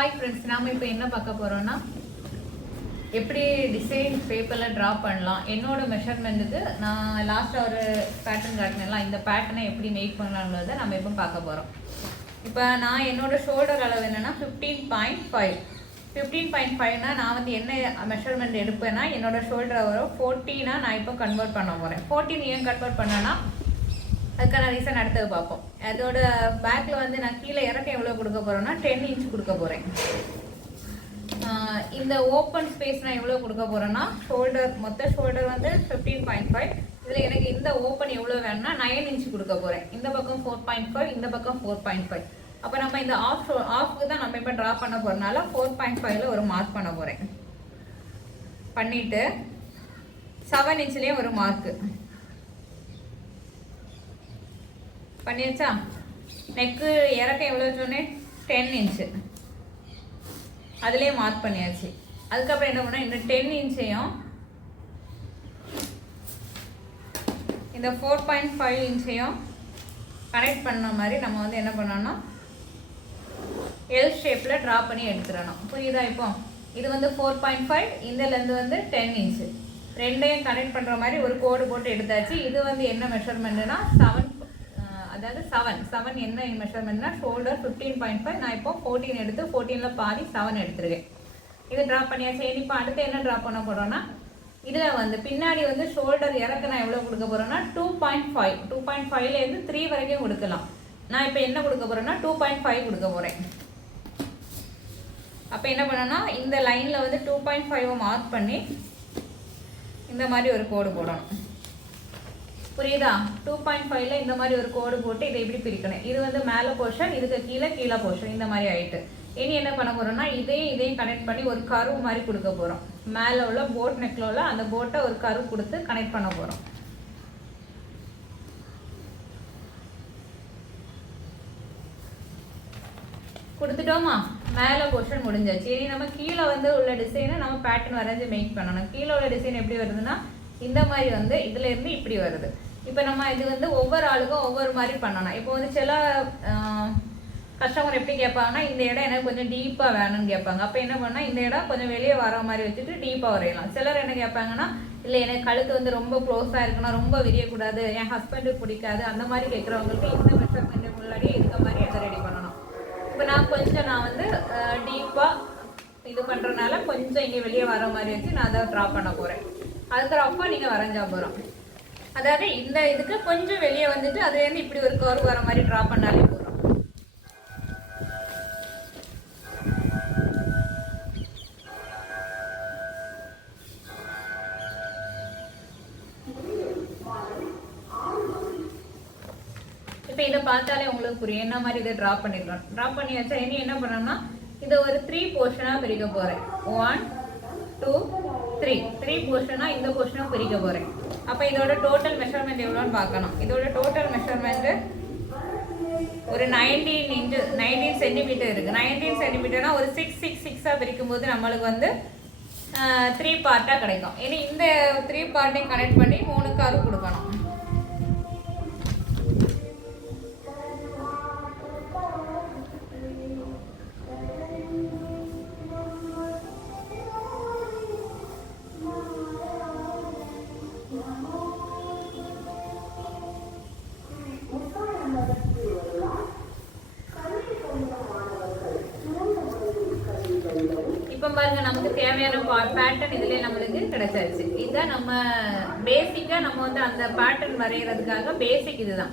Hi friends, நாம் இப்போ என்ன பார்க்க போகிறோன்னா எப்படி டிசைன் பேப்பரில் ட்ரா பண்ணலாம். என்னோட மெஷர்மெண்ட்டுக்கு நான் லாஸ்ட்டாக ஒரு பேட்டர்ன் காட்டினேன்லாம், இந்த பேட்டர்னை எப்படி மேக் பண்ணலான்றதை நம்ம இப்போ பார்க்க போகிறோம். இப்போ நான் என்னோடய ஷோல்டர் அளவு என்னென்னா 15.5. 15.5னா நான் வந்து என்ன மெஷர்மெண்ட் எடுப்பேன்னா என்னோடய ஷோல்டர் வரும் 14 நான் இப்போ கன்வெர்ட் பண்ண போகிறேன். 14 ஏன் கன்வெர்ட் பண்ணேன்னா அதுக்கான ரீசன் அடுத்தது பார்ப்போம். அதோட பேக்கில் வந்து நான் கீழே இறக்கம் எவ்வளோ கொடுக்க போகிறேன்னா 10 இன்ச் கொடுக்க போகிறேன். இந்த ஓப்பன் ஸ்பேஸ் நான் எவ்வளோ கொடுக்க போகிறேன்னா மொத்த ஷோல்டர் வந்து 15.5. இதில் எனக்கு இந்த ஓப்பன் எவ்வளோ வேணும்னா 9 இன்ச் கொடுக்க போகிறேன். இந்த பக்கம் 4.5, இந்த பக்கம் 4.5. அப்போ நம்ம இந்த ஆஃப்க்கு தான் நம்ம இப்போ ட்ரா பண்ண போகிறனால 4.5ல் ஒரு மார்க் பண்ண போகிறேன். பண்ணிவிட்டு 7 இன்ச்லேயும் ஒரு மார்க்கு பண்ணியாச்சா. நெக்கு இறக்கம் எவ்வளோ சொன்னேன் 10 இன்ச்சு, அதுலேயே மார்க் பண்ணியாச்சு. அதுக்கப்புறம் என்ன பண்ணால் இந்த 10 இன்ச்சையும் இந்த 4.5 இன்ச்சையும் கனெக்ட் பண்ண மாதிரி நம்ம வந்து என்ன பண்ணோம்னா எல் ஷேப்பில் ட்ரா பண்ணி எடுத்துடணும். புரியுதா? இப்போ இது வந்து 4.5, இதிலேருந்து வந்து 10 இன்ச்சு ரெண்டையும் கனெக்ட் பண்ணுற மாதிரி ஒரு கோடு போட்டு எடுத்தாச்சு. இது வந்து என்ன மெஷர்மெண்ட்டுனா 7, அதாவது 7 என்ன மெஷர்மெண்ட்னா ஷோல்டர் 15.5. நான் இப்போ 14 எடுத்து 14ல் பாதி 7 எடுத்துருக்கேன். இது ட்ரா பண்ணியாச்சு. இப்போ அடுத்து என்ன ட்ரா பண்ண போகிறோன்னா இதில் வந்து பின்னாடி வந்து ஷோல்டர் இறக்க நான் எவ்வளோ கொடுக்க போகிறேன்னா 2.5. 2.5லேருந்து 3 வரைக்கும் கொடுக்கலாம். நான் இப்போ என்ன கொடுக்க போகிறேன்னா 2.5 கொடுக்க போகிறேன். அப்போ என்ன பண்ணேன்னா இந்த லைனில் வந்து 2.5 மார்க் பண்ணி இந்த மாதிரி ஒரு கோடு போடணும். புரியுதா? 2.5ல் இந்த மாதிரி ஒரு கோடு போட்டு இதை இப்படி பிரிக்கணும். இது வந்து மேலே போர்ஷன், இதுக்கு கீழே போர்ஷன் இந்த மாதிரி ஆகிட்டு. இனி என்ன பண்ண போகிறோம்னா இதையும் கனெக்ட் பண்ணி ஒரு கர்வ் மாதிரி கொடுக்க போகிறோம். மேலே உள்ள போட் நெக்கில் உள்ள அந்த போட்டை ஒரு கர்வ் கொடுத்து கனெக்ட் பண்ண போகிறோம். கொடுத்துட்டோமா? மேலே போர்ஷன் முடிஞ்சாச்சு. இனி நம்ம கீழே வந்து உள்ள டிசைனை நம்ம பேட்டர்ன் வரைஞ்சி மேக் பண்ணணும். கீழே உள்ள டிசைன் எப்படி வருதுன்னா இந்த மாதிரி வந்து இதுலேருந்து இப்படி வருது. இப்போ நம்ம இது வந்து ஒவ்வொரு ஆளுக்கும் ஒவ்வொரு மாதிரி பண்ணணும். இப்போ வந்து சில கஸ்டமர் எப்படி கேட்பாங்கன்னா இந்த இடம் எனக்கு கொஞ்சம் டீப்பாக வேணும்னு கேட்பாங்க. அப்போ என்ன பண்ணால் இந்த இடம் கொஞ்சம் வெளியே வர மாதிரி வச்சுட்டு டீப்பாக வரையலாம். சிலர் என்ன கேட்பாங்கன்னா இல்லை எனக்கு கழுத்து வந்து ரொம்ப க்ளோஸாக இருக்கணும், ரொம்ப விரியக்கூடாது, என் ஹஸ்பண்டுக்கு பிடிக்காது, அந்த மாதிரி கேட்குறவங்களுக்கு இந்த மெஷர்மெண்ட்டு முன்னாடியே இருக்க மாதிரி அதை ரெடி பண்ணணும். இப்போ நான் வந்து டீப்பாக இது பண்ணுறதுனால கொஞ்சம் இங்கே வெளியே வர மாதிரி வச்சு நான் அதை ட்ரா பண்ண போகிறேன். அதுக்கப்புறப்போ நீங்கள் வரைஞ்சா போகிறோம். அதாவது இந்த இதுக்கு கொஞ்சம் வெளியே வந்துட்டு அதுலேருந்து இப்படி ஒரு கர்வ் வர மாதிரி ட்ரா பண்ணாலே போதும். இப்போ இதை பார்த்தாலே உங்களுக்கு புரியும் என்ன மாதிரி இதை ட்ரா பண்ணிடலாம். ட்ரா பண்ணியாச்சா. இனி என்ன பண்ணோம்னா இதை ஒரு 3 போர்ஷனாக பிரிக்க போகிறேன். 1 2 3 போர்ஷனாக இந்த போர்ஷனாக பிரிக்க போகிறேன். அப்போ இதோட டோட்டல் மெஷர்மெண்ட் எவ்வளோன்னு பார்க்கணும். இதோட டோட்டல் மெஷர்மெண்ட்டு ஒரு 19 சென்டிமீட்டர் இருக்குது. 19 சென்டிமீட்டர்னால் ஒரு 6 பிரிக்கும் போது நம்மளுக்கு வந்து 3 பார்ட்டாக கிடைக்கும். இனி இந்த 3 பார்ட்டையும் கனெக்ட் பண்ணி 3 கர்வ் கொடுக்கணும். இப்போ பாருங்க நமக்கு தேவையான பேட்டர்ன் இதுலேயே நம்மளுக்கு கிடைச்சாச்சு. இதுதான் நம்ம பேசிக்காக நம்ம வந்து அந்த பேட்டர்ன் வரைகிறதுக்காக பேசிக் இதுதான்.